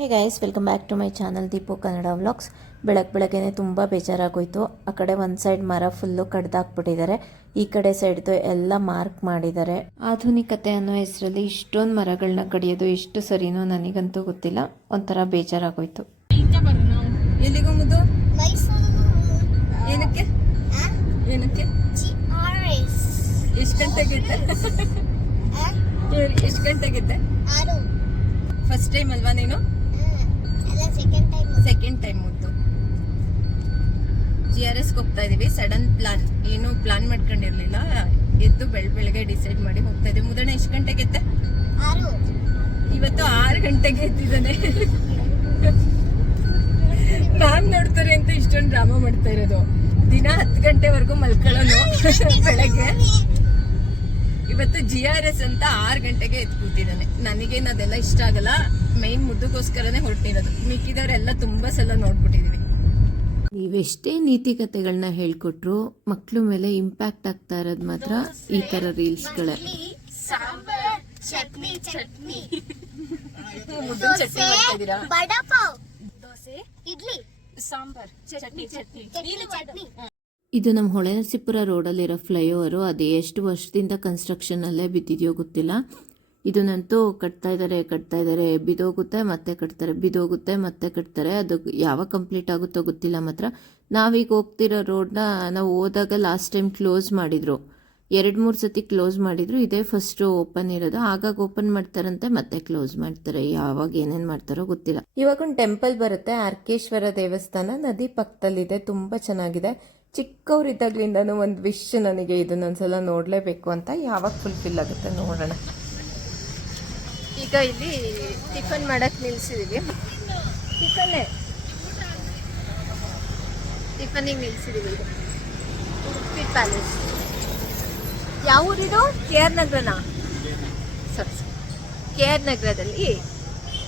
Hey guys, welcome back to my channel Deepu Kannada vlogs. ಬೆಳಗ್ಗೆನೆ ತುಂಬ ಬೇಜಾರಾಗೋಯ್ತು. ಆ ಕಡೆ ಒಂದು ಸೈಡ್ ಮರ ಫುಲ್ಲು ಕಡ್ದಾಕ್ಬಿಟ್ಟಿದ್ದಾರೆ, ಈ ಕಡೆ ಸೈಡ್ದು ಎಲ್ಲ ಮಾರ್ಕ್ ಮಾಡಿದ್ದಾರೆ. ಆಧುನಿಕತೆ ಅನ್ನೋ ಹೆಸರಲ್ಲಿ ಇಷ್ಟೊಂದು ಮರಗಳನ್ನ ಕಡಿಯೋದು ಎಷ್ಟು ಸರಿನೋ ನನಗಂತೂ ಗೊತ್ತಿಲ್ಲ. ಒಂಥರ ಬೇಜಾರಾಗೋಯ್ತು. ಏನಕ್ಕೆ ಏನಕ್ಕೆ ಎಷ್ಟು ಗಂಟೆಗಿದ್ದೆ? ಫಸ್ಟ್ ಟೈಮ್ ಅಲ್ವಾ ನೀನು? ಸೆಕೆಂಡ್ ಟೈಮ್ ಮುದ್ದು. GRS ಹೋಗ್ತಾ ಇದೀವಿ. ಸಡನ್ ಪ್ಲಾನ್, ಏನು ಪ್ಲಾನ್ ಮಾಡ್ಕೊಂಡಿರ್ಲಿಲ್ಲ. ಎದ್ದು ಬೆಳಗ್ಗೆ ಡಿಸೈಡ್ ಮಾಡಿ ಹೋಗ್ತಾ ಇದೀವಿ. ಮುದಣ್ಣ ಎಷ್ಟು ಗಂಟೆಗೆ ಎದ್ದೆ? ಇವತ್ತು 6 ಗಂಟೆಗೆ ಎದ್ದಿದ್ದಾನೆ. ಮ್ಯಾಮ್ ನೋಡ್ತಾರೆ ಅಂತ ಇಷ್ಟೊಂದು ಡ್ರಾಮಾ ಮಾಡ್ತಾ ಇರೋದು. ದಿನ 10 ಗಂಟೆವರೆಗೂ ಮಲ್ಕೊಳ್ಳೋನು ಬೆಳಗ್ಗೆ. ಇವತ್ತು GRS ಅಂತ 6 ಗಂಟೆಗೆ ಎದ್ದು ಕೂತಿದ್ದಾನೆ. ನನಗೇನು ಅದೆಲ್ಲ ಇಷ್ಟ ಆಗಲ್ಲ. ಮೈನ್ ಮುದ್ದುಗೋಸ್ಕರನೇ ಹೊರಟಿರೋದು. ಮಿಕ್ಕಿದವರೆಲ್ಲ ತುಂಬಾ ಸಲ ನೋಡ್ಬಿಟ್ಟಿದೀವಿ. ನೀವೆಷ್ಟೇ ನೀತಿಕತೆಗಳನ್ನ ಹೇಳ್ಕೊಟ್ರು ಮಕ್ಳು ಮೇಲೆ ಇಂಪ್ಯಾಕ್ಟ್ ಆಗ್ತಾ ಇರೋದು ಮಾತ್ರ ಈ ತರ ರೀಲ್ಸ್ಗಳೇ. ಇದು ನಮ್ಮ ಹೊಳೆನರಸೀಪುರ ರೋಡಲ್ಲಿರೋ ಫ್ಲೈಓವರು. ಅದು ಎಷ್ಟು ವರ್ಷದಿಂದ ಕನ್ಸ್ಟ್ರಕ್ಷನ್ ಅಲ್ಲೇ ಬಿದ್ದಿದೆಯೋ ಗೊತ್ತಿಲ್ಲ. ಇದನ್ನಂತೂ ಕಟ್ತಾ ಇದ್ದಾರೆ, ಬಿದೋಗುತ್ತೆ ಮತ್ತೆ ಕಟ್ತಾರೆ, ಬಿದೋಗುತ್ತೆ ಮತ್ತೆ ಕಟ್ತಾರೆ. ಅದು ಯಾವಾಗ ಕಂಪ್ಲೀಟ್ ಆಗುತ್ತೋ ಗೊತ್ತಿಲ್ಲ. ಮಾತ್ರ ನಾವೀಗ ಹೋಗ್ತಿರೋ ರೋಡ್ನ ನಾವು ಹೋದಾಗ ಲಾಸ್ಟ್ ಟೈಮ್ ಕ್ಲೋಸ್ ಮಾಡಿದ್ರು, 2-3 ಸತಿ ಕ್ಲೋಸ್ ಮಾಡಿದ್ರು. ಇದೇ ಫಸ್ಟ್ ಓಪನ್ ಇರೋದು. ಆಗಾಗ ಓಪನ್ ಮಾಡ್ತಾರಂತೆ ಮತ್ತೆ ಕ್ಲೋಸ್ ಮಾಡ್ತಾರೆ. ಯಾವಾಗ ಏನೇನು ಮಾಡ್ತಾರೋ ಗೊತ್ತಿಲ್ಲ. ಇವಾಗ ಒಂದು ಟೆಂಪಲ್ ಬರುತ್ತೆ, ಅರ್ಕೇಶ್ವರ ದೇವಸ್ಥಾನ, ನದಿ ಪಕ್ಕದಲ್ಲಿದೆ. ತುಂಬ ಚೆನ್ನಾಗಿದೆ. ಚಿಕ್ಕವರಿದ್ದಾಗ್ಲಿಂದನೂ ಒಂದು ವಿಶ್ ನನಗೆ, ಇದನ್ನೊಂದ್ಸಲ ನೋಡಲೇಬೇಕು ಅಂತ. ಯಾವಾಗ ಫುಲ್ಫಿಲ್ ಆಗುತ್ತೆ ನೋಡೋಣ. ಈಗ ಇಲ್ಲಿ ಟಿಫನ್ ಮಾಡಕ್ ನಿಲ್ಸಿದೀವಿ. ಟಿಫನಿಗೆ ನಿಲ್ಸಿದೀವಿ. ಉಡುಪಿ ಪ್ಯಾಲೇಸ್. ಯಾವ ಊರಿದು? KR ನಗರನಾ? ಸರಿ, KR ನಗರದಲ್ಲಿ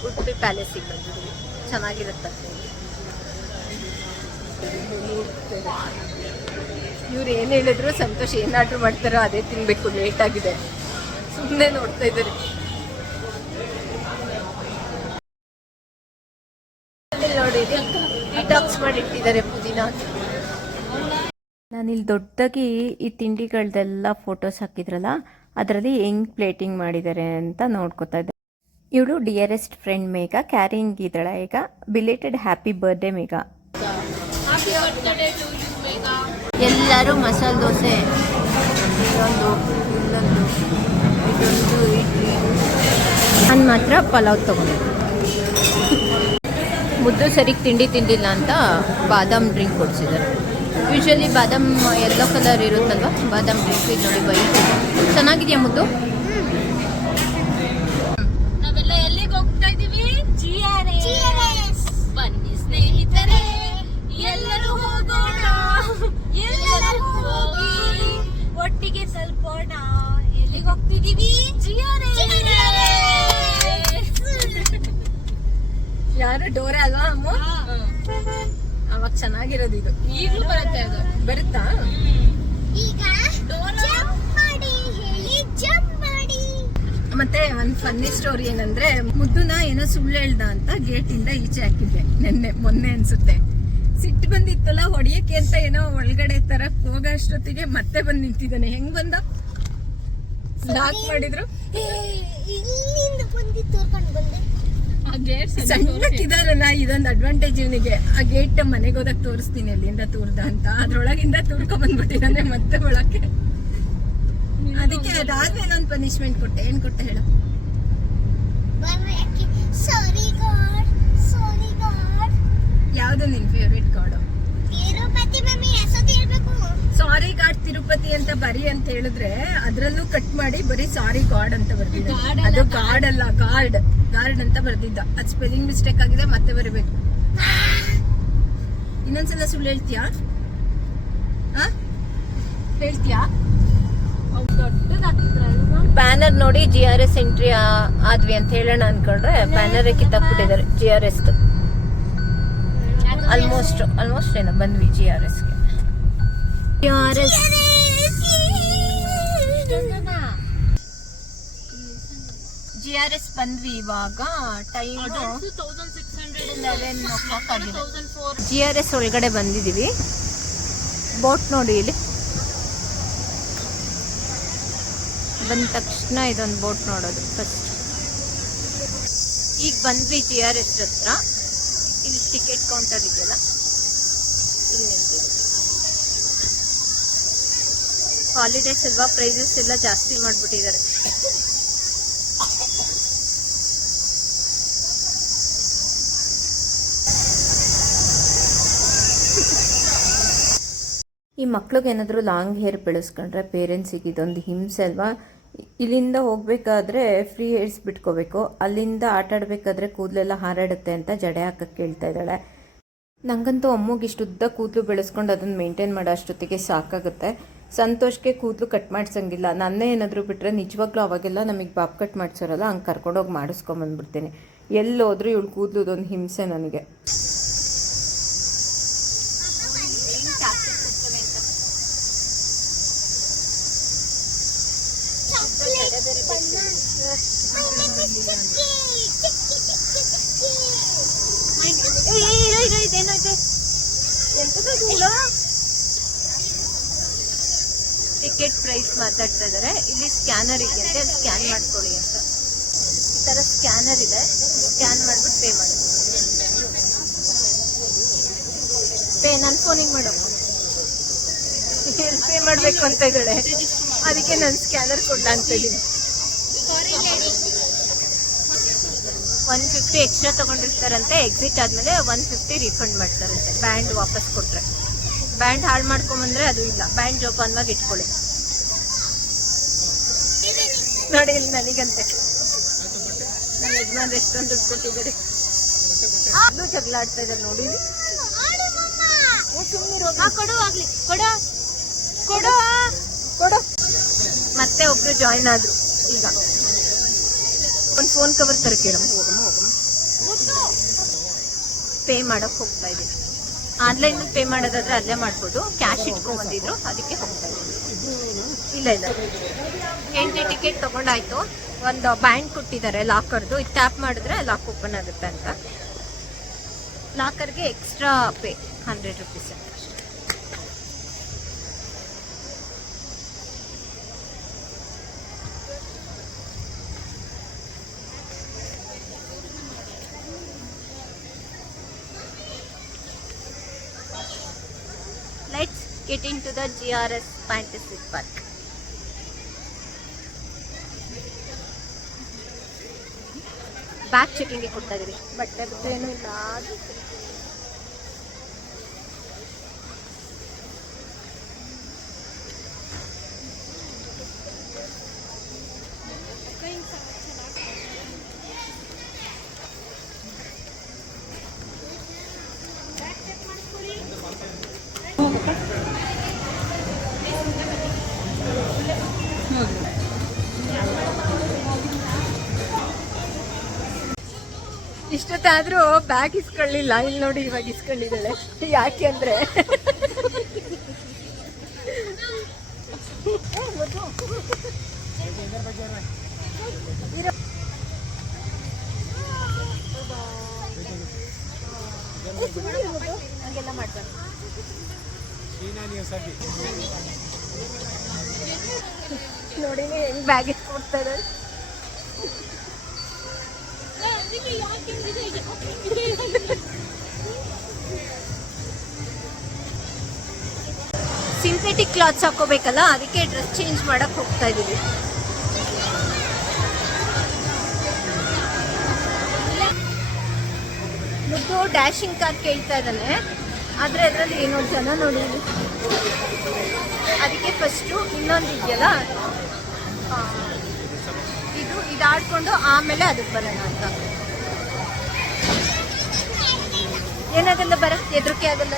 ಉಡುಪಿ ಪ್ಯಾಲೇಸಿಗೆ ಬಂದಿದ್ದೀವಿ. ಚೆನ್ನಾಗಿರುತ್ತೆ. ಇವ್ರು ಏನು ಹೇಳಿದ್ರು ಸಂತೋಷ್ ಏನು ಆರ್ಡ್ರ್ ಮಾಡ್ತಾರೋ ಅದೇ ತಿನ್ಬೇಕು. ಲೇಟ್ ಆಗಿದೆ, ಸುಮ್ಮನೆ ನೋಡ್ತಾ ಇದ್ದಾರೆ. ನೋಡಿ, ಡಿಟಾಕ್ಸ್ ಮಾಡಿಟ್ಟಿದ್ದಾರೆ ಪುದೀನ. ನಾನಿಲ್ಲಿ ದೊಡ್ಡದಾಗಿ ಈ ತಿಂಡಿಗಳದೆಲ್ಲ ಫೋಟೋಸ್ ಹಾಕಿದ್ರಲ್ಲ, ಅದರಲ್ಲಿ ಹೆಂಗ್ ಪ್ಲೇಟಿಂಗ್ ಮಾಡಿದ್ದಾರೆ ಅಂತ ನೋಡ್ಕೊತಾ ಇದ್ದೆ. ಇವಳು ಡಿಯರೆಸ್ಟ್ ಫ್ರೆಂಡ್ ಮೇಘ ಕ್ಯಾರಿಂಗ್ ಇದ್ದಾಳೆ. ಈಗ ಬಿಲೇಟೆಡ್ ಹ್ಯಾಪಿ ಬರ್ಡೇ ಮೇಘ. ಎಲ್ಲರೂ ಮಸಾಲೆ ದೋಸೆ, ಇದೊಂದು ಇಡ್ಲಿ. ನಾನು ಮಾತ್ರ ಪಲಾವ್ ತಗೊಂಡೆ. ಮುದ್ದು ಸರಿಗೆ ತಿಂಡಿಲ್ಲ ಅಂತ ಬಾದಾಮ್ ಡ್ರಿಂಕ್ ಕೊಡಿಸಿದ್ದಾರೆ. ಯೂಶ್ವಲಿ ಬಾದಾಮ್ ಯೆಲ್ಲೋ ಕಲರ್ ಇರುತ್ತಲ್ವ, ಬಾದಾಮ್ ಡ್ರಿಂಕ್. ಇದು ನೋಡಿ ವೈಟ್. ಚೆನ್ನಾಗಿದೆಯಾ ಮುದ್ದು? ನಾವೆಲ್ಲ ಎಲ್ಲಿಗೆ ಹೋಗ್ತಾ ಇದೀವಿ? GRS. ಬನ್ನಿ ಸ್ನೇಹಿತರೆ, ಎಲ್ಲರೂ ಹೋಗೋಣ, ಎಲ್ಲರೂ ಹೋಗಿ ಒಟ್ಟಿಗೆ ಸಲ್ಪೋಣ. ಎಲ್ಲಿಗೆ ಹೋಗ್ತಿದೀವಿ? GRS. ಯಾರು ಡೋರ ಅಲ್ವಾ ಅಮ್ಮ? ಅವಾಗ ಚೆನ್ನಾಗಿರೋದು ಇದು. ಈಗಲೂ ಬರುತ್ತೆ. ಅದು ಬರುತ್ತಾ? ಮತ್ತೆ ಒಂದು ಫನ್ನಿ ಸ್ಟೋರಿ ಏನಂದ್ರೆ, ಮುದ್ದುನ ಏನೋ ಸುಳ್ಳು ಹೇಳ್ದ ಅಂತ ಗೇಟ್ ಇಂದ ಈಚೆ ಹಾಕಿದ್ದೆ ಮೊನ್ನೆ ಅನ್ಸುತ್ತೆ. ಸಿಟ್ಟು ಬಂದಿತ್ತಲ್ಲ ಹೊಡಿಯಕ್ಕೆ ಅಂತ, ಏನೋ ಒಳಗಡೆ ತರಕ್ ಹೋಗೋ ಅಷ್ಟೊತ್ತಿಗೆ ಮತ್ತೆ ಬಂದ್ ನಿಂತಿದ್ದಾನೆ. ಹೆಂಗ್ ಬಂದ? ಲಾಕ್ ಮಾಡಿದ್ರು. ಸಣ್ಣಕ್ಕಿದಾರಲ್ಲ, ಇದೊಂದು ಅಡ್ವಾಂಟೇಜ್ ಇವನಿಗೆ. ಆ ಗೇಟ್ ಮನೆಗೆ ಹೋದಾಗ ತೋರಿಸ್ತೀನಿ ಎಲ್ಲಿಂದ ತೂರ್ದ ಅಂತ. ಅದ್ರೊಳಗಿಂದ ತೂರ್ಕೊಂಡ್ ಬಂದ್ಬಿಟ್ಟಿದ್ದಾನೆ ಮತ್ತೆ ಒಳಕ್ಕೆ. ಅದಕ್ಕೆ ಅದಾದ್ಮೇಲೆ ಒಂದು ಪನಿಷ್ಮೆಂಟ್ ಕೊಟ್ಟೆ. ಏನ್ ಕೊಟ್ಟೆ ಹೇಳು? ಯಾವ್ದು ನಿನ್ ಫೇವ್ರೇಟ್ ಗಾಡ್? ಸಾರಿ ಗಾಡ್ ತಿರುಪತಿ ಅಂತ ಬರಿ ಅಂತ ಹೇಳಿದ್ರೆ ಅದ್ರಲ್ಲೂ ಕಟ್ ಮಾಡಿ ಬರೀ ಸಾರಿ ಗಾಡ್ ಅಂತ ಬರ್ತಿದ್ದ. ಅದು ಗಾಡ್ ಅಲ್ಲ, ಗಾರ್ಡ್ ಅಂತ ಬರ್ದಿದ್ದ. ಅದು ಸ್ಪೆಲ್ಲಿಂಗ್ ಮಿಸ್ಟೇಕ್ ಆಗಿದೆ, ಮತ್ತೆ ಬರಬೇಕು. ಇನ್ನೊಂದ್ಸಲ ಸುಳ್ಳು ಹೇಳ್ತೀಯಾ? ಬ್ಯಾನರ್ ನೋಡಿ GRS ಎಂಟ್ರಿ ಆದ್ವಿ ಅಂತ ಹೇಳೋಣ ಅನ್ಕೊಂಡ್ರೆ ಬ್ಯಾನರ್ ಕಿತ್ತಾಕ್ಬಿಟ್ಟಿದ್ದಾರೆ. GRS ಆಲ್ಮೋಸ್ಟ್ ಏನೋ ಬಂದ್ವಿ GRSಗೆ. GRS ಬಂದ್ವಿ ಇವಾಗ. ಟೈಮ್ 11 o'clock ಆಗಿದೆ. GRS ಒಳಗಡೆ ಬಂದಿದೀವಿ. ಬೋಟ್ ನೋಡಿ ಇಲ್ಲಿ ಬಂದ ತಕ್ಷಣ ಇದೊಂದು ಬೋಟ್ ನೋಡೋದು ಫಸ್ಟ್. ಈಗ ಬಂದ್ವಿ GRS ಹತ್ರ. ಇಲ್ಲಿ ಟಿಕೆಟ್ ಕೌಂಟರ್ ಇದೆಯಲ್ಲ, ಇಲ್ಲಿ ನಿಂತಿದೆ. ಹಾಲಿಡೇಸ್ ಅಲ್ವಾ, ಪ್ರೈಸಸ್ ಎಲ್ಲ ಜಾಸ್ತಿ ಮಾಡ್ಬಿಟ್ಟಿದ್ದಾರೆ. ಈ ಮಕ್ಳಿಗೆ ಏನಾದರೂ ಲಾಂಗ್ ಹೇರ್ ಬೆಳೆಸ್ಕೊಂಡ್ರೆ ಪೇರೆಂಟ್ಸಿಗೆ ಇದೊಂದು ಹಿಂಸೆ ಅಲ್ವಾ. ಇಲ್ಲಿಂದ ಹೋಗ್ಬೇಕಾದ್ರೆ ಫ್ರೀ ಹೇರ್ಸ್ ಬಿಟ್ಕೋಬೇಕು, ಅಲ್ಲಿಂದ ಆಟ ಆಡಬೇಕಾದ್ರೆ ಕೂದಲೆಲ್ಲ ಹಾರಾಡುತ್ತೆ ಅಂತ ಜಡೆ ಹಾಕಕ್ಕೆ ಕೇಳ್ತಾ ಇದ್ದಾಳೆ. ನನಗಂತೂ ಅಮ್ಮಗೆ ಇಷ್ಟು ಉದ್ದ ಕೂದಲು ಬೆಳೆಸ್ಕೊಂಡು ಅದನ್ನು ಮೇಂಟೈನ್ ಮಾಡೋ ಅಷ್ಟೊತ್ತಿಗೆ ಸಾಕಾಗುತ್ತೆ. ಸಂತೋಷಕ್ಕೆ ಕೂದಲು ಕಟ್ ಮಾಡಿಸಂಗಿಲ್ಲ. ನನ್ನೇ ಏನಾದರೂ ಬಿಟ್ಟರೆ ನಿಜವಾಗ್ಲೂ ಅವಾಗೆಲ್ಲ ನಮಗೆ ಬಾಬ್ ಕಟ್ ಮಾಡಿಸೋರಲ್ಲ, ಹಂಗೆ ಕರ್ಕೊಂಡೋಗಿ ಮಾಡಿಸ್ಕೊಂಬಂದ್ಬಿಡ್ತೀನಿ. ಎಲ್ಲೋದ್ರೂ ಇವಳು ಕೂದಲುದೊಂದು ಹಿಂಸೆ ನನಗೆ. ಟಿಕೆಟ್ ಪ್ರೈಸ್ ಮಾತಾಡ್ತಾ ಇದ್ದಾರೆ. ಇಲ್ಲಿ ಸ್ಕ್ಯಾನರ್ ಇದೆಯಂತೆ, ಅಲ್ಲಿ ಸ್ಕ್ಯಾನ್ ಮಾಡ್ಕೊಳ್ಳಿ ಅಂತ. ಈ ತರ ಸ್ಕ್ಯಾನರ್ ಇದೆ, ಸ್ಕ್ಯಾನ್ ಮಾಡ್ಬಿಟ್ಟು ಪೇ ಮಾಡಿ. ನನ್ನ ಫೋನಿಗೆ ಮಾಡು. ಪೇ ಮಾಡಬೇಕು ಅಂತ ಇದ್ದಾಳೆ, ಅದಕ್ಕೆ ನಾನು ಸ್ಕ್ಯಾನರ್ ಕೊಡ್ಲ ಅಂತ ಇದ್ದೀನಿ. 150 ಎಕ್ಸ್ಟ್ರಾ ತಗೊಂಡಿರ್ತಾರಂತೆ. ಎಕ್ಸಿಟ್ ಆದ್ಮೇಲೆ 150 ರೀಫಂಡ್ ಮಾಡ್ತಾರಂತೆ. ಬ್ಯಾಂಡ್ ವಾಪಸ್ ಕೊಟ್ರೆ. ಬ್ಯಾಂಡ್ ಹಾಳು ಮಾಡ್ಕೊಂಬಂದ್ರೆ ಅದು ಇಲ್ಲ, ಬ್ಯಾಂಡ್ ಜೋಪಾನವಾಗಿ ಇಟ್ಕೊಳ್ಳಿ. ನೋಡಿ ಇಲ್ಲಿ ನನಗಂತೆ ನನ್ನ ಯಜಮಾನ್ ಎಷ್ಟೊಂದು ದುಡ್ಡು ಕೊಟ್ಟಿದ್ದಾರೆ. ಅದು ಜಗಳ ಆಡ್ತಾ ಇದ್ದಾರೆ ನೋಡಿ. ಕೊಡು. ಮತ್ತೆ ಒಬ್ರು ಜಾಯಿನ್ ಆದ್ರು. ಈಗ ಒಂದು ಫೋನ್ ಕವರ್ ತರ ಕೇಳಮ್ಮ. ಪೇ ಮಾಡಕ್ ಹೋಗ್ತಾ ಇದ್ದೀನಿ. ಆನ್ಲೈನ್ ಪೇ ಮಾಡೋದಾದ್ರೆ ಅಲ್ಲೇ ಮಾಡ್ಬೋದು. ಕ್ಯಾಶ್ ಇಟ್ಕೊಂಡ್ಬಂದಿದ್ರು, ಅದಕ್ಕೆ ಹೋಗ್ತಾ ಇದ್ದೀನಿ. ಇಲ್ಲ ಎಂಟ್ರಿ ಟಿಕೆಟ್ ತಗೊಂಡಾಯ್ತು. ಒಂದು ಬ್ಯಾಂಡ್ ಕೊಟ್ಟಿದ್ದಾರೆ ಲಾಕರ್ದು. ಇದು ಟ್ಯಾಪ್ ಮಾಡಿದ್ರೆ ಲಾಕ್ ಓಪನ್ ಆಗುತ್ತೆ ಅಂತ. ಲಾಕರ್ಗೆ ಎಕ್ಸ್ಟ್ರಾ ಪೇ 100 rupees ಅಷ್ಟೇ. Let's get into the GRS Fantasy Park. Bag checking ಕೊಡ್ತಾ ಇದೀವಿ. ಬಟ್ಟೆ ಏನೂ ಇಲ್ಲ. ಇಷ್ಟೊತ್ತಾದ್ರೂ ಬ್ಯಾಗ್ ಇಸ್ಕೊಳ್ಳಿಲ್ಲ. ಇಲ್ಲಿ ನೋಡಿ ಇವಾಗ ಇಸ್ಕೊಂಡಿದ್ದಾಳೆ. ಯಾಕೆ ಅಂದ್ರೆ ಹಂಗೆಲ್ಲ ಮಾಡ್ತಾರೆ ನೋಡಿ. ಹೆಂಗ್ ಬ್ಯಾಗ್ ಇಸ್ಕೊಡ್ತಾ ಇದ್ದಾರೆ. ಸಿಂಥೆಟಿಕ್ ಕ್ಲಾತ್ಸ್ ಹಾಕೋಬೇಕಲ್ಲ, ಅದಕ್ಕೆ ಡ್ರೆಸ್ ಚೇಂಜ್ ಮಾಡಕ್ ಹೋಗ್ತಾ ಇದೀವಿ. ಮುದ್ದು ಡ್ಯಾಶಿಂಗ್ ಕಾರ್ ಕೇಳ್ತಾ ಇದ್ದಾನೆ, ಆದ್ರೆ ಅದರಲ್ಲಿ ಏನೋ ಜನ ನೋಡಿ. ಅದಕ್ಕೆ ಫಸ್ಟು ಇನ್ನೊಂದು ಇದೆಯಲ್ಲ, ಇದಾಡ್ಕೊಂಡು ಆಮೇಲೆ ಅದಕ್ಕೆ ಬರೋಣ ಅಂತ. ಏನಾಗಲ್ಲ, ಬರ ಹೆದರಿಕೆ ಆಗಲ್ಲ.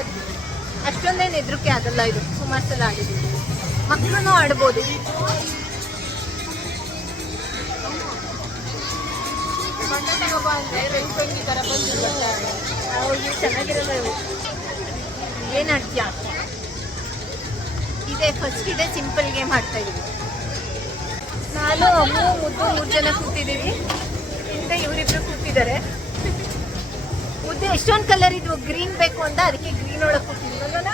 ಅಷ್ಟೊಂದೇನು ಹೆದರಿಕೆ ಆಗಲ್ಲ. ಇದು ಸುಮಾರು ಸಲ ಆಡಿದ್ದೀವಿ. ಮಕ್ಕಳು ಆಡ್ಬೋದು. ಚೆನ್ನಾಗಿರಲ್ಲ ಇವು. ಏನ್ ಆಡ್ತೀಯ? ಇದೆ ಫಸ್ಟ್ ಇದೆ ಸಿಂಪಲ್ ಗೇಮ್ ಆಡ್ತಾ ಇದೀವಿ. ನಾನು ಅಮ್ಮ ಮುದ್ದು 3 ಜನ ಕೂತಿದ್ದೀವಿ. ಹಿಂದೆ ಇವರಿಬ್ರು ಕೂತಿದ್ದಾರೆ. ಮುದ್ದೆ ಎಷ್ಟೊಂದು ಕಲರ್ ಇದ್ವು, ಗ್ರೀನ್ ಬೇಕು ಅಂತ ಅದಕ್ಕೆ ಗ್ರೀನ್ ಒಳಗೆ ಕೂತಿದ್ವಲ್ಲ.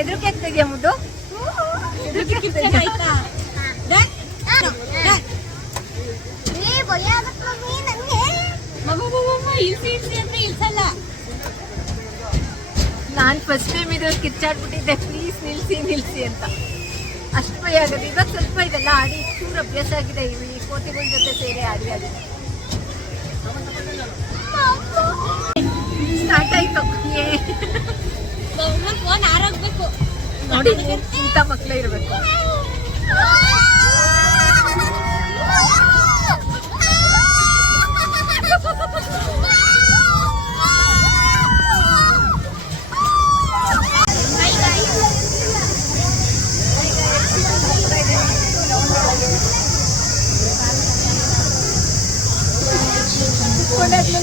ಎದ್ರಿಕೆ ಆಗ್ತಿದ್ಯಾ ಮುದ್ದು? ನಾನು ಫಸ್ಟ್ ಟೈಮ್ ಇದು ಕಿಚ್ಚಾಡ್ಬಿಟ್ಟಿದ್ದೆ, ಪ್ಲೀಸ್ ನಿಲ್ಸಿ ನಿಲ್ಸಿ ಅಂತ. ಅಷ್ಟು ಭಯ ಆಗೋದು. ಇವಾಗ ಸ್ವಲ್ಪ ಇದೆಲ್ಲ ಆಡಿ ಚೂರು ಅಭ್ಯಾಸ ಆಗಿದೆ. ಈ ಕೋತಿಗಳ ಜೊತೆ ಸೇರಿ ಆಡಿ ಆಡಿ ಸ್ಟಾರ್ಟ್ ಆಯ್ತು. ನೋಡಿ, ಇಂಥ ಮಕ್ಕಳೇ ಇರಬೇಕು.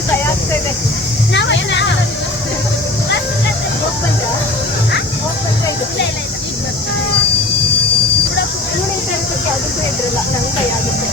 ಭಯ ಆಗ್ತಾ ಇದೆ. ಅದಕ್ಕೂ ಇದ್ರಲ್ಲ, ನಂಗೆ ಭಯ ಆಗುತ್ತೆ.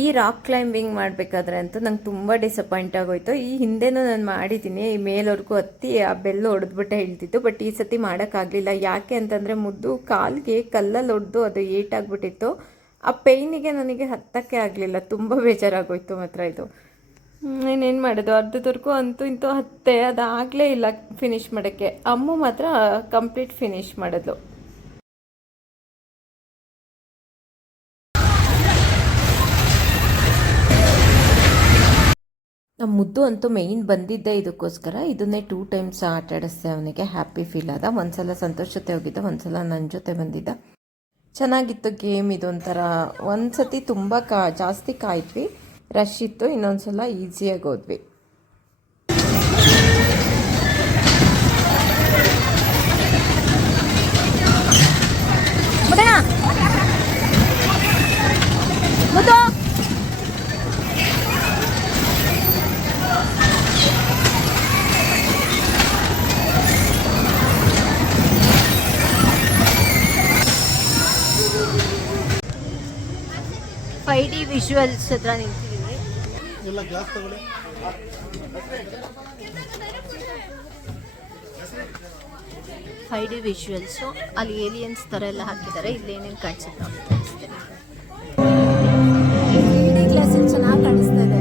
ಈ ರಾಕ್ ಕ್ಲೈಂಬಿಂಗ್ ಮಾಡಬೇಕಾದ್ರೆ ಅಂತೂ ನಂಗೆ ತುಂಬ ಡಿಸಪಾಯಿಂಟ್ ಆಗೋಯ್ತು. ಈ ಹಿಂದೆನೂ ನಾನು ಮಾಡಿದ್ದೀನಿ, ಈ ಮೇಲವರೆಗೂ ಹತ್ತಿ ಆ ಬೆಲ್ಲು ಹೊಡೆದ್ಬಿಟ್ಟೆ ಹೇಳ್ತಿತ್ತು. ಬಟ್ ಈ ಸತಿ ಮಾಡೋಕ್ಕಾಗಲಿಲ್ಲ. ಯಾಕೆ ಅಂತಂದರೆ ಮುದ್ದು ಕಾಲಿಗೆ ಕಲ್ಲಲ್ಲಿ ಹೊಡೆದು ಅದು ಏಟಾಗ್ಬಿಟ್ಟಿತ್ತು. ಆ ಪೇಯ್ನಿಗೆ ನನಗೆ ಹತ್ತಕ್ಕೆ ಆಗಲಿಲ್ಲ. ತುಂಬ ಬೇಜಾರಾಗೋಯ್ತು ಮಾತ್ರ ಇದು. ಇನ್ನೇನು ಮಾಡೋದು, ಅರ್ಧದವರೆಗೂ ಅಂತೂ ಇಂತೂ ಹತ್ತೆ, ಅದಾಗಲೇ ಇಲ್ಲ ಫಿನಿಷ್ ಮಾಡೋಕ್ಕೆ. ಅಮ್ಮ ಮಾತ್ರ ಕಂಪ್ಲೀಟ್ ಫಿನಿಷ್ ಮಾಡಿದ್ಲು. ನಮ್ಮ ಮುದ್ದು ಅಂತೂ ಮೇಯ್ನ್ ಬಂದಿದ್ದೆ ಇದಕ್ಕೋಸ್ಕರ. ಇದನ್ನೇ 2 ಟೈಮ್ಸ್ ಆಟ ಆಡಿಸ್ದೆ. ಅವನಿಗೆ ಹ್ಯಾಪಿ ಫೀಲ್ ಆದ. ಒಂದ್ಸಲ ಸಂತೋಷ್ ಜೊತೆ ಹೋಗಿದ್ದ, ಒಂದ್ಸಲ ನನ್ನ ಜೊತೆ ಬಂದಿದ್ದ. ಚೆನ್ನಾಗಿತ್ತು ಗೇಮ್. ಇದೊಂಥರ ಒಂದು ಸತಿ ತುಂಬ ಜಾಸ್ತಿ ಕಾಯ್ದ್ವಿ, ರಶ್ ಇತ್ತು. ಇನ್ನೊಂದು ಸಲ ಈಸಿಯಾಗಿ ಹೋದ್ವಿ. ID ವಿಜುವಲ್ಸ್ ಹತ್ರ ನಿಂತಿದ್ದೀವಿ. ID ವಿಜುವಲ್ಸು ಅಲ್ಲಿ ಏಲಿಯನ್ಸ್ ಥರ ಎಲ್ಲ ಹಾಕಿದ್ದಾರೆ. ಇಲ್ಲಿ ಏನೇನು ಕಾಣಿಸುತ್ತೆ ಅಂತ ತೋರಿಸ್ತೇನೆ. ಕ್ಲಾಸಲ್ಲಿ ಚೆನ್ನಾಗಿ ಕಾಣಿಸ್ತಾ ಇದೆ.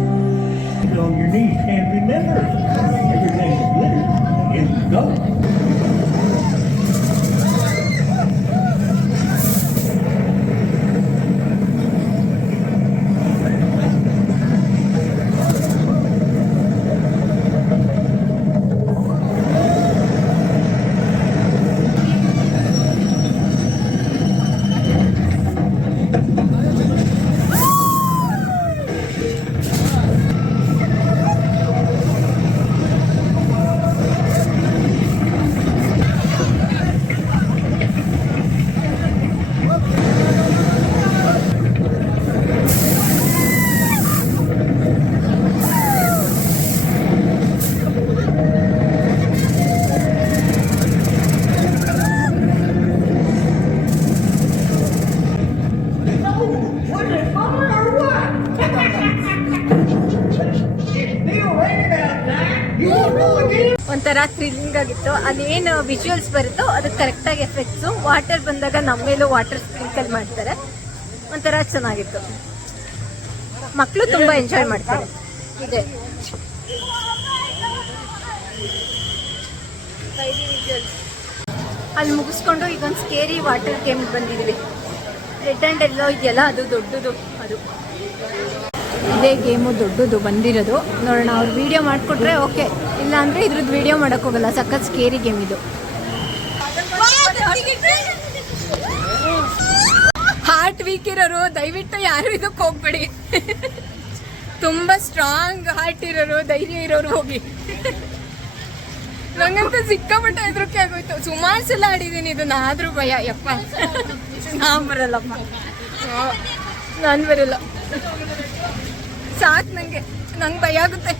ಒಂಥರ ಥ್ರಿಲ್ಲಿಂಗ್ ಆಗಿತ್ತು. ಅದೇನು ವಿಜುವಲ್ಸ್ ಬರುತ್ತೋ ಅದಕ್ಕೆ ಕರೆಕ್ಟಾಗಿ ಎಫೆಕ್ಟ್ಸು. ವಾಟರ್ ಬಂದಾಗ ನಮ್ಮ ಮೇಲೂ ವಾಟರ್ ಸ್ಪ್ರಿಂಕಲ್ ಮಾಡ್ತಾರೆ. ಒಂಥರ ಚೆನ್ನಾಗಿತ್ತು. ಮಕ್ಕಳು ತುಂಬ ಎಂಜಾಯ್ ಮಾಡ್ತಾರೆ. ಇದೆ ಅಲ್ಲಿ ಮುಗಿಸ್ಕೊಂಡು ಈಗ ಒಂದು ಸ್ಕೇರಿ ವಾಟರ್ ಗೇಮ್ ಬಂದಿದ್ದೀವಿ. ರೆಡ್ ಆ್ಯಂಡ್ ಎಲ್ಲೋ ಇದೆಯಲ್ಲ, ಅದು ದೊಡ್ಡದು. ಅದು ಇದೇ ಗೇಮು ದೊಡ್ಡದು ಬಂದಿರೋದು. ನೋಡೋಣ, ಅವ್ರು ವಿಡಿಯೋ ಮಾಡಿಕೊಟ್ರೆ ಓಕೆ, ಇಲ್ಲ ಅಂದರೆ ಇದ್ರದ್ದು ವಿಡಿಯೋ ಮಾಡೋಕ್ಕೋಗಲ್ಲ. ಸಖತ್ ಸ್ಕೇರಿ ಗೇಮ್ ಇದು. ಹಾರ್ಟ್ ವೀಕ್ ಇರೋರು ದಯವಿಟ್ಟು ಯಾರು ಇದಕ್ಕೆ ಹೋಗ್ಬೇಡಿ. ತುಂಬಾ ಸ್ಟ್ರಾಂಗ್ ಹಾರ್ಟ್ ಇರೋರು, ಧೈರ್ಯ ಇರೋರು ಹೋಗಿ. ನಂಗಂತ ಸಿಕ್ಕಾಪಟ್ಟೆ ಹೆದರಿಕೆ ಆಗೋಯ್ತು. ಸುಮಾರು ಸಲ ಆಡಿದ್ದೀನಿ ಇದನ್ನ, ಆದ್ರೂ ಭಯ. ಯಪ್ಪ ನಾನ್ ಬರಲ್ಲಪ್ಪ, ನಾನು ಬರಲ್ಲ, ಸಾಕು ನಂಗೆ ಭಯ ಆಗುತ್ತೆ.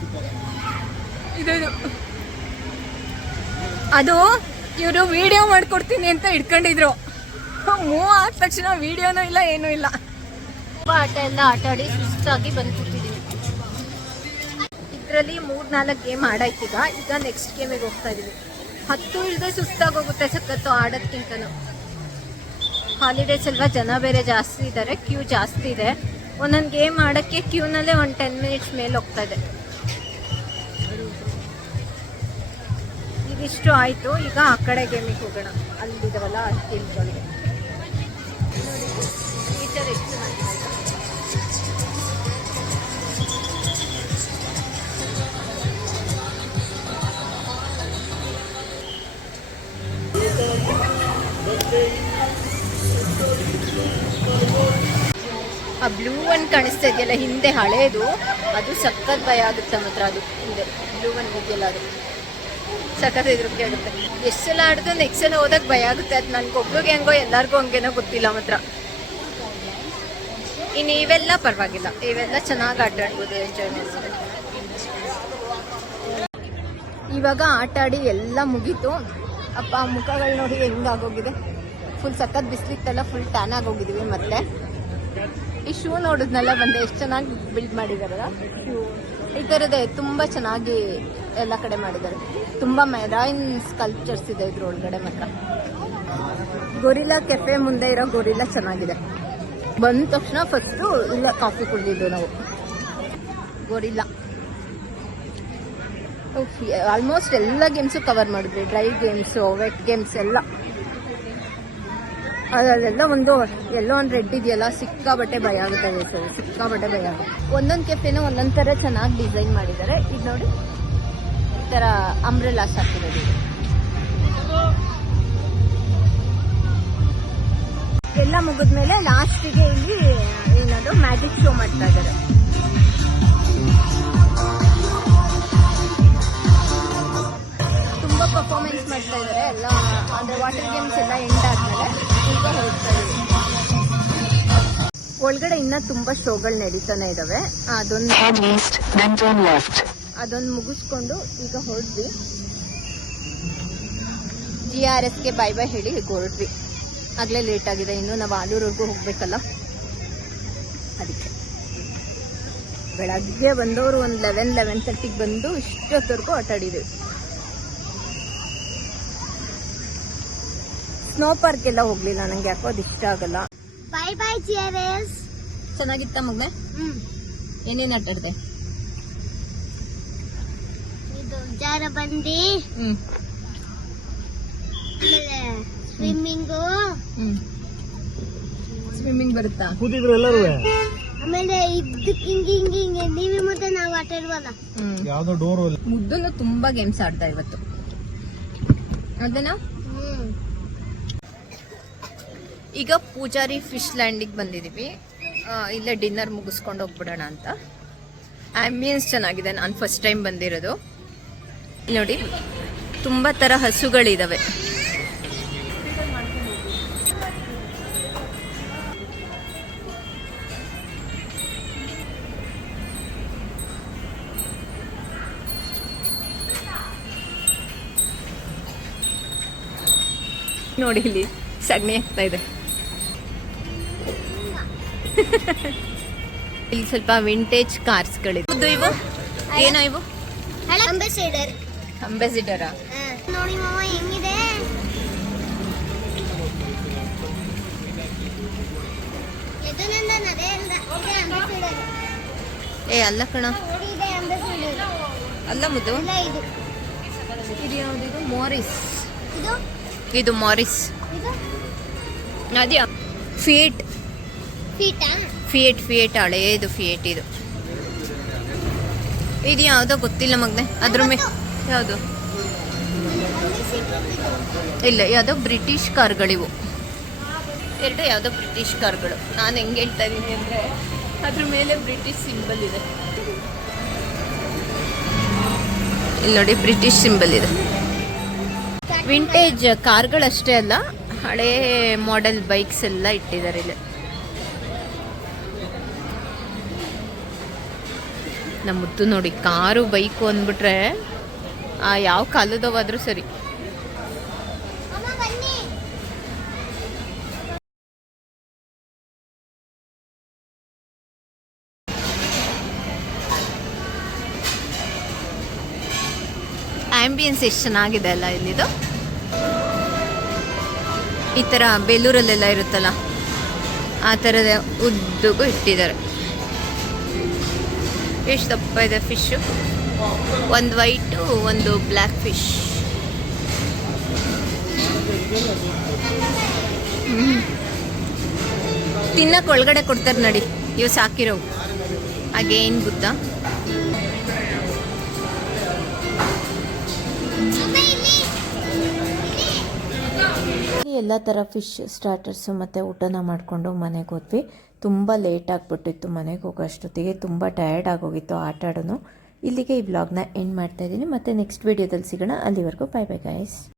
ಇದು ಅದು ಇವರು ವಿಡಿಯೋ ಮಾಡ್ಕೊಡ್ತೀನಿ ಅಂತ ಇಟ್ಕೊಂಡಿದ್ರು. ಮೂವ್ ಆದ ತಕ್ಷಣ ವಿಡಿಯೋನೂ ಇಲ್ಲ, ಏನೂ ಇಲ್ಲ. ಆಟ ಎಲ್ಲ ಆಟಾಡಿ ಸುಸ್ತಾಗಿ ಬಂದು ಕೂತಿದ್ದೀನಿ. ಇದರಲ್ಲಿ 3-4 ಗೇಮ್ ಆಡಾಯ್ತು. ಈಗ ನೆಕ್ಸ್ಟ್ ಗೇಮಿಗೆ ಹೋಗ್ತಾ ಇದೀವಿ. 10 ಇಲ್ಲದೆ ಸುಸ್ತಾಗೋಗುತ್ತೆ ಸಖತ್ತು ಆಡೋದ್ಕಿಂತನೂ. ಹಾಲಿಡೇಸ್ ಅಲ್ವಾ, ಜನ ಬೇರೆ ಜಾಸ್ತಿ ಇದ್ದಾರೆ, ಕ್ಯೂ ಜಾಸ್ತಿ ಇದೆ. ಒಂದೊಂದು ಗೇಮ್ ಆಡೋಕ್ಕೆ ಕ್ಯೂನಲ್ಲೇ ಒಂದು 10 ಮಿನಿಟ್ಸ್ ಮೇಲೆ ಹೋಗ್ತಾ ಇದೆ. ಇದಿಷ್ಟು ಆಯಿತು. ಈಗ ಆ ಕಡೆ ಗೇಮಿಗೆ ಹೋಗೋಣ. ಅಲ್ಲಿದ್ದಾವಲ್ಲ ಆ ಗೇಮ್ಗಳಿಗೆ. ಟೀಚರ್ ಎಷ್ಟು ಚೆನ್ನಾಗಿದೆ. ಆ ಬ್ಲೂ ಒನ್ ಕಾಣಿಸ್ತಾ ಇದೆಯಲ್ಲ ಹಿಂದೆ, ಹಳೇದು, ಅದು ಸಖತ್ ಭಯ ಆಗುತ್ತೆ ಮಾತ್ರ. ಅದು ಹಿಂದೆ ಬ್ಲೂ ಒನ್ ಇದೆಯಲ್ಲ, ಅದು ಸಖತ್ ಹೆದರಿಕೆ ಆಗುತ್ತೆ. ಎಷ್ಟು ಸಲ ಆಡಿದ್ರು ನೆಕ್ಸ್ಟ್ ಸಲ ಹೋದಾಗ ಭಯ ಆಗುತ್ತೆ. ಅದು ನನಗೊಬ್ಳಿಗೆ ಹೆಂಗೋ ಎಲ್ಲರಿಗೂ ಹಂಗೇನೋ ಗೊತ್ತಿಲ್ಲ ಮಾತ್ರ. ಇನ್ನು ಇವೆಲ್ಲ ಪರವಾಗಿಲ್ಲ, ಇವೆಲ್ಲ ಚೆನ್ನಾಗಿ ಆಟ ಆಡ್ಬೋದು, ಎಂಜಾಯ್ ಮಾಡ್ಬೋದು. ಇವಾಗ ಆಟ ಆಡಿ ಎಲ್ಲ ಮುಗೀತು. ಅಪ್ಪ ಮುಖಗಳು ನೋಡಿ ಹೆಂಗಾಗೋಗಿದೆ. ಫುಲ್ ಸಖತ್ ಬಿಸಿಲಿತ್ತಲ್ಲ, ಫುಲ್ ಟ್ಯಾನ್ ಆಗೋಗಿದ್ವಿ. ಮತ್ತೆ ಈ ಶೂ ನೋಡಿದ್ನೆಲ್ಲ ಬಂದೆ, ಎಷ್ಟು ಚೆನ್ನಾಗಿ ಬಿಲ್ಡ್ ಮಾಡಿದಾರಲ್ಲ ಶೂ. ಈ ಥರದೇ ತುಂಬ ಚೆನ್ನಾಗಿ ಎಲ್ಲ ಕಡೆ ಮಾಡಿದ್ದಾರೆ. ತುಂಬ ಮೆರೈನ್ ಸ್ಕಲ್ಪ್ಚರ್ಸ್ ಇದೆ ಇದ್ರೊಳಗಡೆ ಮಾತ್ರ. ಗೊರಿಲ್ಲಾ ಕೆಫೆ ಮುಂದೆ ಇರೋ ಗೊರಿಲ್ಲಾ ಚೆನ್ನಾಗಿದೆ. ಬಂದ ತಕ್ಷಣ ಫಸ್ಟು ಇಲ್ಲ ಕಾಫಿ ಕುಡಿದಿದ್ದು ನಾವು. ಗೊರಿಲ್ಲಾ ಆಲ್ಮೋಸ್ಟ್ ಎಲ್ಲ ಗೇಮ್ಸು ಕವರ್ ಮಾಡಿದ್ವಿ. ಡ್ರೈ ಗೇಮ್ಸು, ವೆಟ್ ಗೇಮ್ಸ್ ಎಲ್ಲ. ಅದರಲ್ಲೆಲ್ಲ ಎಲ್ಲೋ ಒಂದು ರೆಡ್ ಇದೆಯಲ್ಲ, ಸಿಕ್ಕಾಬಟ್ಟೆ ಭಯ ಆಗುತ್ತೆ. ಸಿಕ್ಕಾಬಟ್ಟೆ ಭಯ ಆಗುತ್ತೆ. ಒಂದೊಂದು ಕೆಫೆನೂ ಒಂದೊಂದು ಥರ ಚೆನ್ನಾಗಿ ಡಿಸೈನ್ ಮಾಡಿದ್ದಾರೆ. ಇದು ನೋಡಿ, ಈ ಥರ ಅಂಬ್ರೆಲಾಸ್ ಹಾಕಿರೋದು. ಎಲ್ಲ ಮುಗಿದ್ಮೇಲೆ ಲಾಸ್ಟಿಗೆ ಇಲ್ಲಿ ಏನದು ಮ್ಯಾಜಿಕ್ ಶೋ ಮಾಡ್ತಾ ಇದ್ದಾರೆ. ತುಂಬ ಪರ್ಫಾರ್ಮೆನ್ಸ್ ಮಾಡ್ತಾ ಇದ್ದಾರೆ ಎಲ್ಲ. ಅಂದರೆ ವಾಟರ್ ಗೇಮ್ಸ್ ಎಲ್ಲ ಎಂಡ್ ಆದ್ಮೇಲೆ ಈಗ ಹೋಗ್ತಾ ಇದ್ದೀವಿ ಒಳಗಡೆ. ಇನ್ನ ತುಂಬಾ ಶೋಗಳು ನಡೀತಾನೆ ಇದಾವೆ. ಅದೊಂದು ಮುಗಿಸ್ಕೊಂಡು ಈಗ ಹೊರಡ್ವಿ. GRSಗೆ ಬೈ ಬೈ ಹೇಳಿ ಹೊರಡ್ವಿ. ಆಗ್ಲೇ ಲೇಟ್ ಆಗಿದೆ. ಇನ್ನು ನಾವು ಆಲೂರ್ವರೆಗೂ ಹೋಗ್ಬೇಕಲ್ಲ, ಅದಕ್ಕೆ. ಬೆಳಗ್ಗೆ ಬಂದವರು ಒಂದು 11-11:30 ಬಂದು ಇಷ್ಟೊತ್ತವರೆಗೂ ಆಟ ಆಡಿದ್ವಿ. ಸ್ನೋ ಪಾರ್ಕ್ ಎಲ್ಲ ಹೋಗ್ಲಿಲ್ಲ, ನಂಗೆ ಯಾಕೋ ಅದು ಇಷ್ಟ ಆಗಲ್ಲ. Bye bye GRS. ಚೆನ್ನಾಗಿತ್ತ ಮಗ್ನೆ? ಏನೇನ್ ಆಟ ಆಡ್ದೆ? ಇದು ಜಾರ ಬಂಡಿ, ಆಮೇಲೆ ಸ್ವಿಮ್ಮಿಂಗು. ಸ್ವಿಮ್ಮಿಂಗ್ ಬರುತ್ತಾ? ಕೂತಿದ್ರು ಎಲ್ಲರೂ. ಆಮೇಲೆ ಇದ್ದಕ್ಕೆ ಹಿಂಗೆ ನೀವೇ ಮತ್ತೆ ನಾವು ಆಟ ಆಡುವಲ್ಲ. ಯಾವ್ದೋ ಡೋರ್ ಮುದ್ದನ್ನು ತುಂಬಾ ಗೇಮ್ಸ್ ಆಡ್ತಾ ಇವತ್ತು. ಅದನ್ನ ಈಗ ಪೂಜಾರಿ ಫಿಶ್ ಲ್ಯಾಂಡಿಗೆ ಬಂದಿದ್ದೀವಿ. ಇಲ್ಲೇ ಡಿನ್ನರ್ ಮುಗಿಸ್ಕೊಂಡು ಹೋಗ್ಬಿಡೋಣ ಅಂತ. ಆಂಬಿಯನ್ಸ್ ಚೆನ್ನಾಗಿದೆ. ನಾನು ಫಸ್ಟ್ ಟೈಮ್ ಬಂದಿರೋದು. ನೋಡಿ, ತುಂಬ ಥರ ಹಸುಗಳಿದ್ದಾವೆ. ನೋಡಿ, ಇಲ್ಲಿ ಸಗಣಿ ಆಗ್ತಾ ಇದೆ. ಇಲ್ಲಿ ಸ್ವಲ್ಪ ವಿಂಟೇಜ್ ಕಾರ್ಸ್ಗಳಿದೆ. ಇವು ಏನೋ ಇವು ಅಂಬಾಸಿಡರಾ? ನೋಡಿ ಮಾಮ ಹೆಂಗಿದೆ. ಏ ಅಲ್ಲ ಕಣ, ಅಲ್ಲ ಮುದ್ದು. ಇದು ಯಾವ್ದು? ಮಾರಿಸ್. ಇದು ಮಾರಿಸ್. ಅದ್ಯಾ ಫಿಯೇಟ್. ಫಿಯೇಟ್ ಹಳೇದು ಫಿಯೇಟ್. ಇದು ಯಾವುದೋ ಗೊತ್ತಿಲ್ಲ ಮಗ್ನೆ. ಅದ್ರ ಮೇಲೆ ಯಾವುದು? ಇಲ್ಲ, ಯಾವುದೋ ಬ್ರಿಟಿಷ್ ಕಾರ್ಗಳಿವು. ಎರಡು ಯಾವುದೋ ಬ್ರಿಟಿಷ್ ಕಾರ್ಗಳು. ನಾನು ಹೆಂಗೆ ಹೇಳ್ತಾ ಇದ್ದೀನಿ ಅಂದರೆ ಅದ್ರ ಮೇಲೆ ಬ್ರಿಟಿಷ್ ಸಿಂಬಲ್ ಇದೆ. ಇಲ್ಲಿ ನೋಡಿ ಬ್ರಿಟಿಷ್ ಸಿಂಬಲ್ ಇದೆ. ವಿಂಟೇಜ್ ಕಾರ್ಗಳಷ್ಟೇ ಅಲ್ಲ, ಹಳೇ ಮಾಡೆಲ್ ಬೈಕ್ಸ್ ಎಲ್ಲ ಇಟ್ಟಿದ್ದಾರೆ ಇಲ್ಲಿ. ನಮ್ಮ ಮುದ್ದು ನೋಡಿ, ಕಾರು ಬೈಕು ಅಂದ್ಬಿಟ್ರೆ ಯಾವ ಕಾಲದವಾದ್ರೂ ಸರಿ. ಆಂಬಿಯನ್ಸ್ ಎಷ್ಟು ಚೆನ್ನಾಗಿದೆ ಅಲ್ಲ ಇಲ್ಲಿದು. ಈ ಥರ ಬೇಲೂರಲ್ಲೆಲ್ಲ ಇರುತ್ತಲ್ಲ ಆ ಥರದ ಉದ್ದಗೂ ಇಟ್ಟಿದ್ದಾರೆ. ಎಷ್ಟು ದಪ್ಪ ಇದೆ ಫಿಶ್ಶು, ಒಂದು ವೈಟು ಒಂದು ಬ್ಲ್ಯಾಕ್ ಫಿಶ್. ತಿನ್ನಕ್ಕೆ ಒಳಗಡೆ ಕೊಡ್ತಾರೆ ನೋಡಿ, ಇವು ಸಾಕಿರೋವು. ಹಾಗೇನು ಗೊತ್ತಾ, ಎಲ್ಲ ಥರ ಫಿಶ್ ಸ್ಟಾರ್ಟರ್ಸು ಮತ್ತು ಊಟನ ಮಾಡಿಕೊಂಡು ಮನೆಗೆ ಹೋದ್ವಿ. ತುಂಬ ಲೇಟ್ ಆಗಿಬಿಟ್ಟಿತ್ತು ಮನೆಗೆ ಹೋಗೋ ಅಷ್ಟೊತ್ತಿಗೆ, ತುಂಬ ಟಯರ್ಡ್ ಆಗೋಗಿತ್ತು ಆಟ ಆಡೋನು. ಇಲ್ಲಿಗೆ ಈ ವ್ಲಾಗ್ನ ಎಂಡ್ ಮಾಡ್ತಾಯಿದ್ದೀನಿ. ಮತ್ತು ನೆಕ್ಸ್ಟ್ ವೀಡಿಯೋದಲ್ಲಿ ಸಿಗೋಣ. ಅಲ್ಲಿವರೆಗೂ ಬೈ ಬೈ ಗೈಸ್.